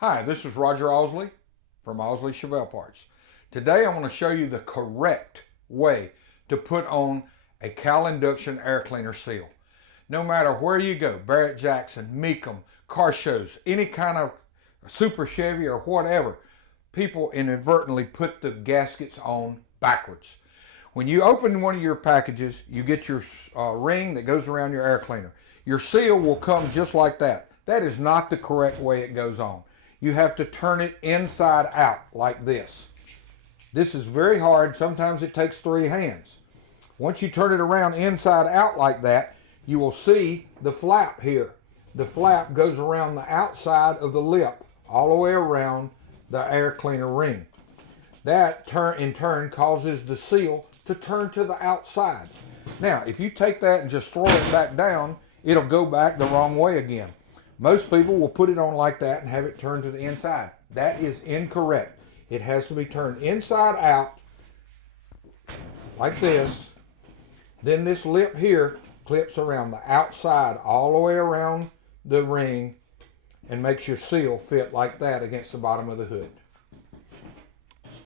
Hi, this is Roger Ausley from Ausley Chevelle Parts. Today I want to show you the correct way to put on a Cowl induction air cleaner seal. No matter where you go, Barrett Jackson, Mecum, car shows, any kind of Super Chevy or whatever, people inadvertently put the gaskets on backwards. When you open one of your packages, you get your ring that goes around your air cleaner. Your seal will come just like that. That is not the correct way it goes on. You have to turn it inside out like this. This is very hard. Sometimes it takes 3 hands. Once you turn it around inside out like that, you will see the flap here. The flap goes around the outside of the lip all the way around the air cleaner ring. That in turn causes the seal to turn to the outside. Now, if you take that and just throw it back down, it'll go back the wrong way again. Most people will put it on like that and have it turned to the inside. That is incorrect. It has to be turned inside out like this. Then this lip here clips around the outside all the way around the ring and makes your seal fit like that against the bottom of the hood.